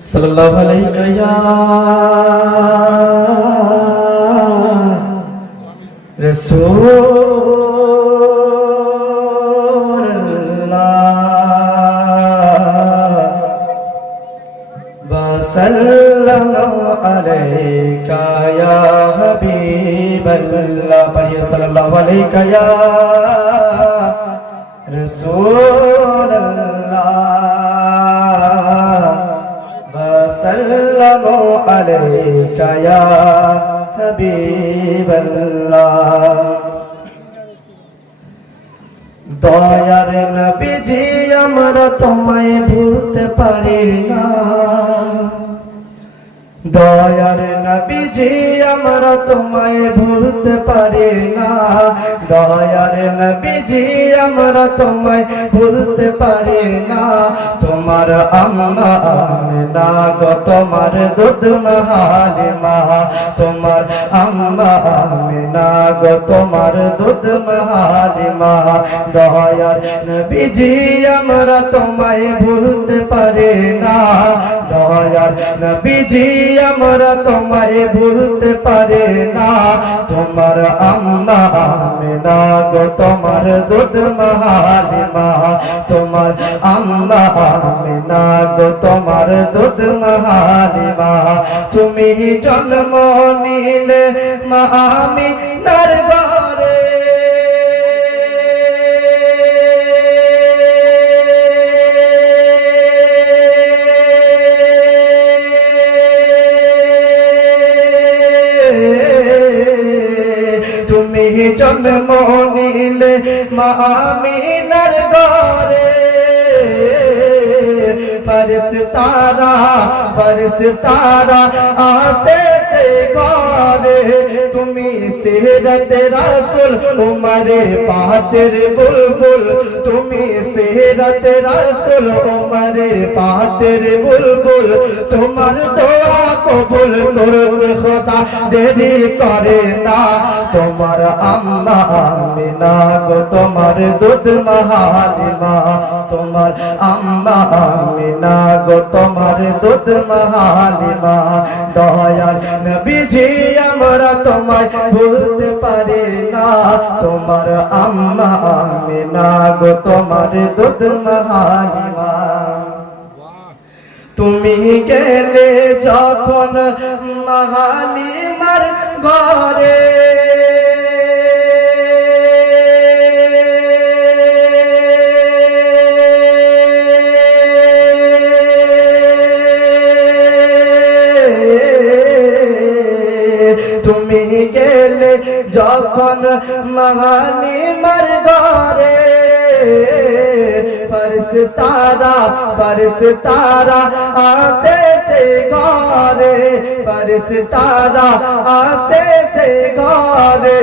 सल्लल्लाहु अलैहि या रसूलल्लाह वसल्लल्लाहु अलैका या हबीबल्लाह। पढ़िए सल्लल्लाहु अलैका या रसूलल्लाह वसल्लल्लाहु अलैका या हबीबल्लाह। দয়ার নবীজি আমরা তোমায় ভুলতে পারি না, দয়ার নবীজি আমরা তোমায় ভুলতে পারি না, দয়ার নবীজি আমরা তোমায় ভুলতে পারি না। তোমার আম্মা আমিনা গো তোমার দুধ হালিমা, তোমার আম্মা আমিনা গো তোমার দুধ হালিমা। দয়ার নবীজি আমরা তোমায় ভুলতে পারি না, দয়ার নবীজি আমরা তোমায় ভুলতে পারি না। তোমার আম্মা আমিনা গো তোমার দুধ হালিমা, তোমার আম্মা আমিনা গো তোমার দুধ হালিমা। তুমি জন্ম নিলে মা আমিনার ঘরে, তুমি জন্ম নিলে মা আমিনার ঘরে। ফেরেশতারা ফেরেশতারা আসে সে ঘরে, তুমি সিরাতে রাসূল উমরে পাতের বুলবুল, তুমি সিরাতে রাসূল উমরে পাতের বুলবুল। তোমার দোয়া কবুল করবে খোদা দেরি করে না। তোমার আম্মা আমিনা গো তোমার দুধ হালিমা, তোমার আম্মা আমিনা গো তোমার দুধ হালিমা। দয়াল নবীজি আমরা তোমায় ভুলতে পারি না, তোমার আম্মা আমিনা গো তোমার দুধ হালিমা। তুমি গেলে যখন হালিমার ঘরে, তুমি গেলে যখন হালিমার ঘরে। ফেরেশতারা ফেরেশতারা আসে সে ঘরে, ফেরেশতারা আসে সে ঘরে।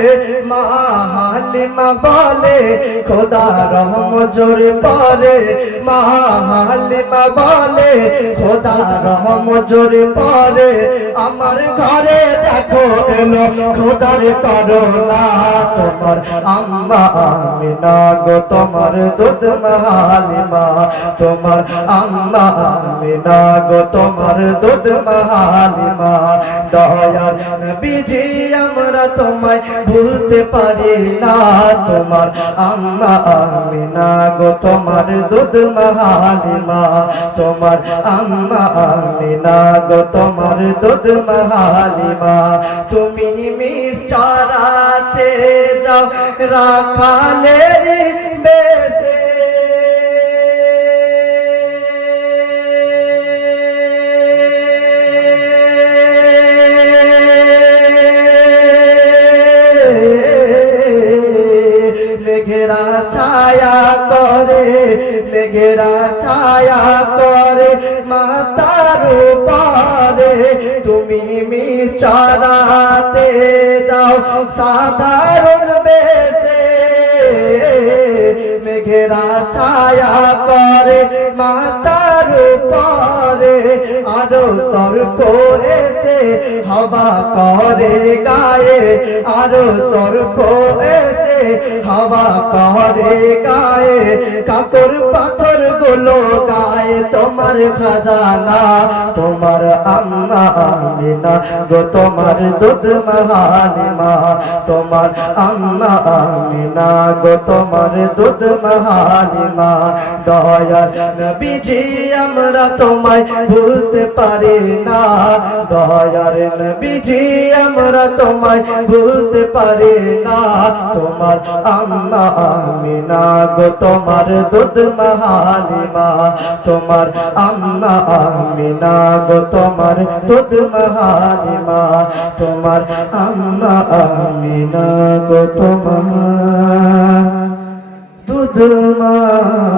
মা হালিমা বলে খোদা রহম জোরে পড়ে, মা হালিমা বলে খোদা রহম জোরে পড়ে। আমার ঘরে দেখো এলো খোদার করুণা, তোমার আম্মা আমিনা গো তোমার দুধ হালিমা, তোমার আম্মা আমিনা গো তোমার দুধ হালিমা। দয়াল নবীজি আমরা তোমায় ভুলতে পারি না, তোমার আম্মা আমিনা গো তোমার দুধ হালিমা, তোমার আম্মা আমিনা গো তোমার দুধ হালিমা। তুমি মিচারাতে যাও রাখালের বেশে, মেঘেরা ছায়া করে, মেঘেরা ছায়া করে মাতার উপরে। তুমি মিচারাতে যাও সাধারণ বেশে, মেঘেরা ছায়া করে মাতার উপরে। আরো সর্প এসে হবা করে গায়ে, আরো সর্প এসে হাওয়া করে গায়ে, কাকর পাথর গুলো গায়ে তোমার তোমার খাজানা, তোমার আম্মা আমিনা গো তোমার দুধ মহালিমা, তোমার আম্মা আমিনা গো তোমার দুধ মহালিমা। দয়ার নবীজি আমরা তোমায় ভুলতে পারি না, দয়ার নবীজি আমরা তোমায় ভুলতে পারি না। তোমার আম্মা আমিনা গো তোমার দুধ মহালিমা, তোমার আম্মা আমিনা গো তোমার দুধ মহালিমা, তোমার আম্মা আমিনা গো তোমার দুধ মহালিমা।